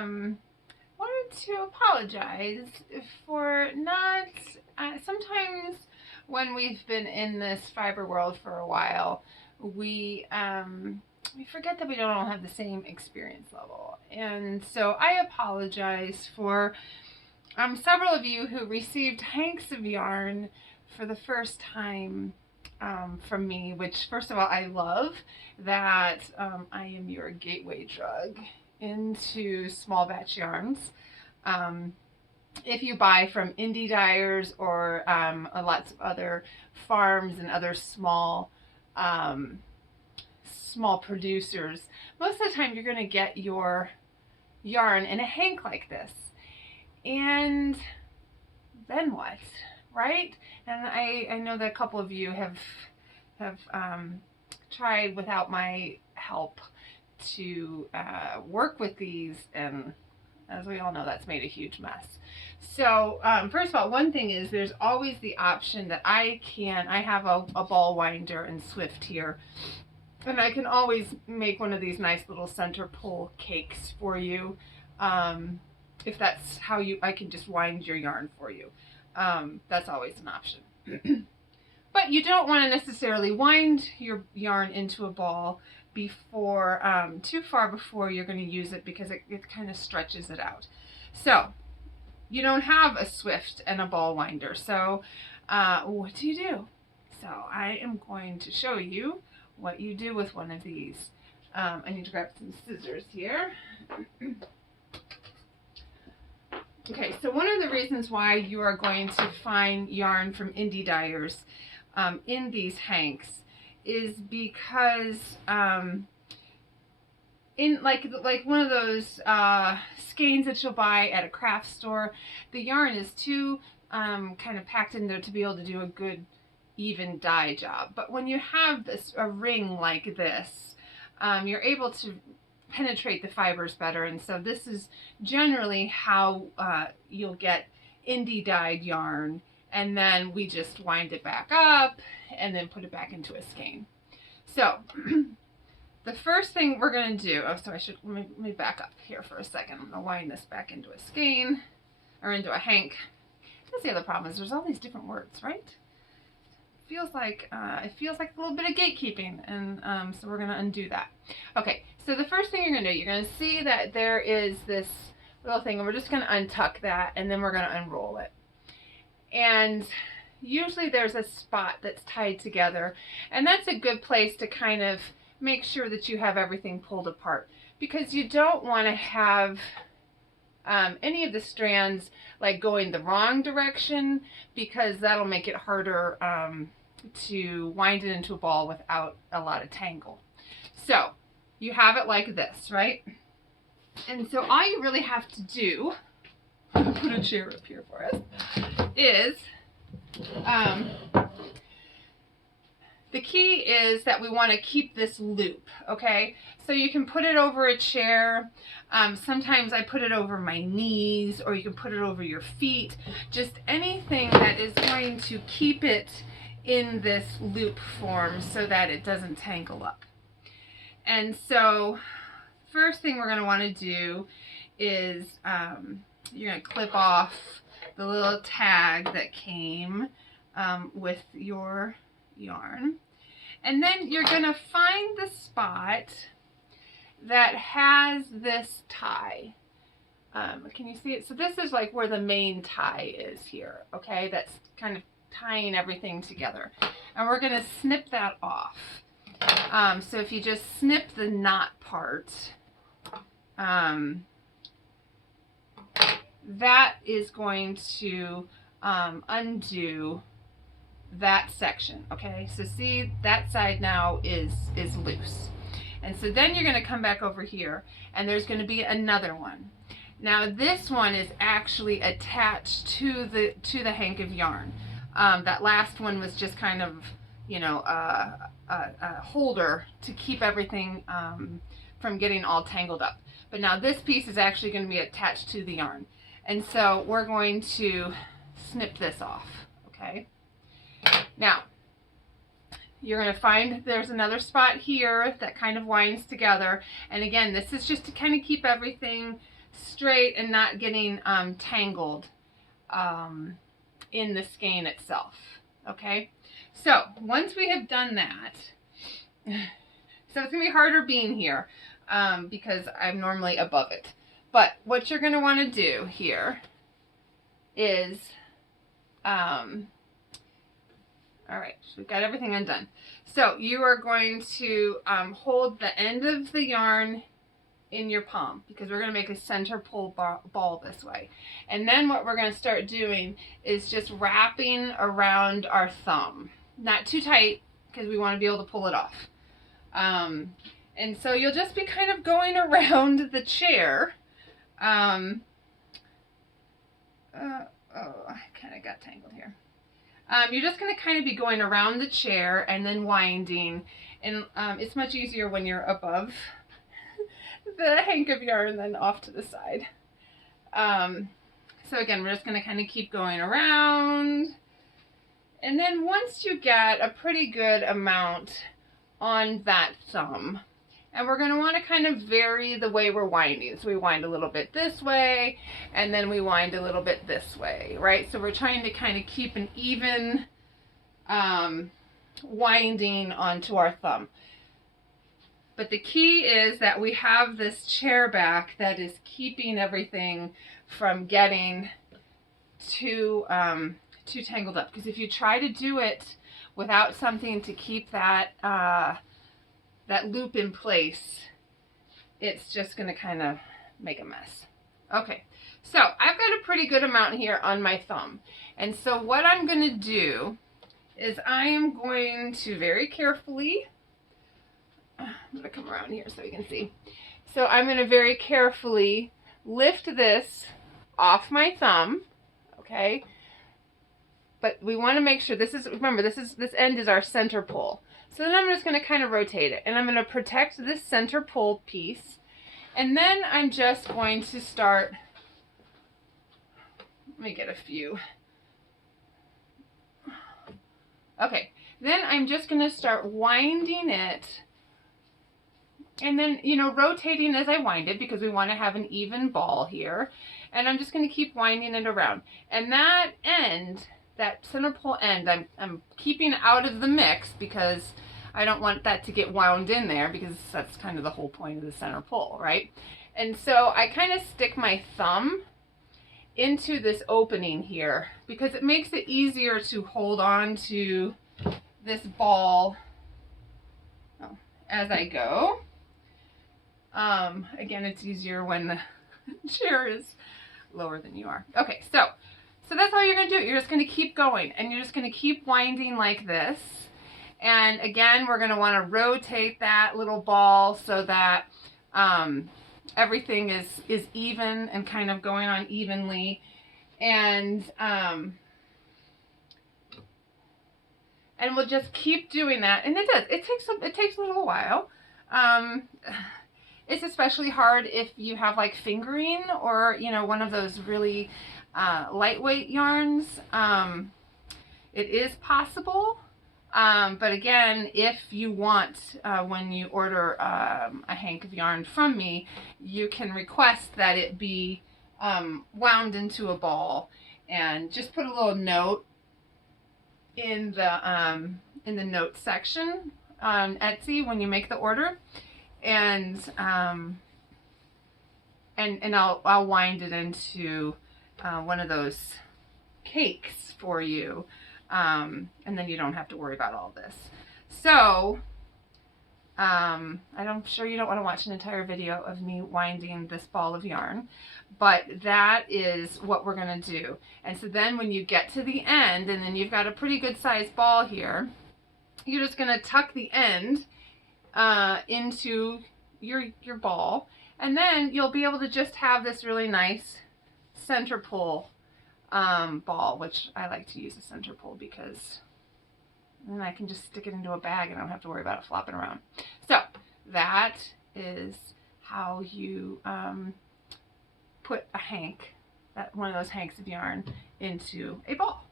wanted to apologize for not, sometimes when we've been in this fiber world for a while, we forget that we don't all have the same experience level. And so I apologize for several of you who received hanks of yarn for the first time from me, which, first of all, I love that I am your gateway drug into small batch yarns. If you buy from indie dyers or lots of other farms and other small producers, most of the time you're going to get your yarn in a hank like this. And then what, right? And I know that a couple of you have tried without my help to work with these, and as we all know, that's made a huge mess. So first of all, one thing is there's always the option that I have a ball winder and Swift here, and I can always make one of these nice little center pull cakes for you. If that's how I can just wind your yarn for you. That's always an option. But you don't want to necessarily wind your yarn into a ball before too far before you're going to use it, because it kind of stretches it out. So you don't have a Swift and a ball winder. So what do you do? So I am going to show you what you do with one of these. I need to grab some scissors here. Okay, so one of the reasons why you are going to find yarn from indie dyers in these hanks is because in like one of those skeins that you'll buy at a craft store, the yarn is too kind of packed in there to be able to do a good even dye job. But when you have a ring like this, you're able to penetrate the fibers better, and so this is generally how you'll get indie dyed yarn, and then we just wind it back up and then put it back into a skein. So the first thing we're going to do, let me back up here for a second. I'm going to wind this back into a skein or into a hank. That's the other problem, is there's all these different words, right? It feels like a little bit of gatekeeping, and so we're going to undo that. Okay, so the first thing you're going to do, you're going to see that there is this little thing, and we're just going to untuck that, and then we're going to unroll it. And usually there's a spot that's tied together, and that's a good place to kind of make sure that you have everything pulled apart, because you don't want to have any of the strands like going the wrong direction, because that'll make it harder to wind it into a ball without a lot of tangle. So you have it like this, right? And so all you really have to do, put a chair up here for us, is the key is that we want to keep this loop, okay? So you can put it over a chair. Sometimes I put it over my knees, or you can put it over your feet. Just anything that is going to keep it in this loop form so that it doesn't tangle up. And so first thing we're going to want to do is you're going to clip off the little tag that came with your yarn, and then you're going to find the spot that has this tie. Can you see it? So this is like where the main tie is here, okay? That's kind of tying everything together, and we're going to snip that off. So if you just snip the knot part, that is going to undo that section, okay? So see, that side now is loose. And so then you're going to come back over here, and there's going to be another one. Now this one is actually attached to the hank of yarn. That last one was just kind of, you know, a holder to keep everything from getting all tangled up. But now this piece is actually going to be attached to the yarn. And so we're going to snip this off, okay? Now, you're going to find there's another spot here that kind of winds together. And again, this is just to kind of keep everything straight and not getting tangled in the skein itself. Okay, so once we have done that, so it's gonna be harder being here because I'm normally above it. But what you're gonna want to do here is, all right, so we've got everything undone. So you are going to hold the end of the yarn in your palm, because we're going to make a center pull ball this way. And then what we're going to start doing is just wrapping around our thumb. Not too tight, because we want to be able to pull it off. And so you'll just be kind of going around the chair. Oh, I kind of got tangled here. You're just going to kind of be going around the chair and then winding. And it's much easier when you're above the hank of yarn than off to the side. So again, we're just going to kind of keep going around. And then once you get a pretty good amount on that thumb, and we're going to want to kind of vary the way we're winding. So we wind a little bit this way, and then we wind a little bit this way, right? So we're trying to kind of keep an even winding onto our thumb. But the key is that we have this chair back that is keeping everything from getting too tangled up. Because if you try to do it without something to keep that that loop in place, it's just going to kind of make a mess. Okay, so I've got a pretty good amount here on my thumb. And so what I'm going to do is I am going to very carefully, I'm going to come around here so you can see. So I'm going to very carefully lift this off my thumb, okay? But we want to make sure this is, remember, this end is our center pull. So then I'm just going to kind of rotate it, and I'm going to protect this center pull piece. And then I'm just going to start, let me get a few. Okay, then I'm just going to start winding it, and then, you know, rotating as I wind it, because we want to have an even ball here. And I'm just going to keep winding it around. And that end, that center pull end, I'm keeping out of the mix, because I don't want that to get wound in there, because that's kind of the whole point of the center pull, right? And so I kind of stick my thumb into this opening here, because it makes it easier to hold on to this ball as I go. Again, it's easier when the chair is lower than you are. Okay, so that's all you're going to do. You're just going to keep going, and you're just going to keep winding like this. And again, we're going to want to rotate that little ball so that everything is even and kind of going on evenly. And we'll just keep doing that. And it does. It takes a little while. It's especially hard if you have like fingering, or, you know, one of those really lightweight yarns. It is possible. But again, if you want, when you order a hank of yarn from me, you can request that it be wound into a ball, and just put a little note in the notes section on Etsy when you make the order, and I'll wind it into one of those cakes for you. And then you don't have to worry about all this. So, I'm sure you don't want to watch an entire video of me winding this ball of yarn, but that is what we're going to do. And so then when you get to the end, and then you've got a pretty good sized ball here, you're just going to tuck the end into your ball, and then you'll be able to just have this really nice center pull ball, which I like to use a center pull, because then I can just stick it into a bag and I don't have to worry about it flopping around. So that is how you put a hank, one of those hanks of yarn, into a ball.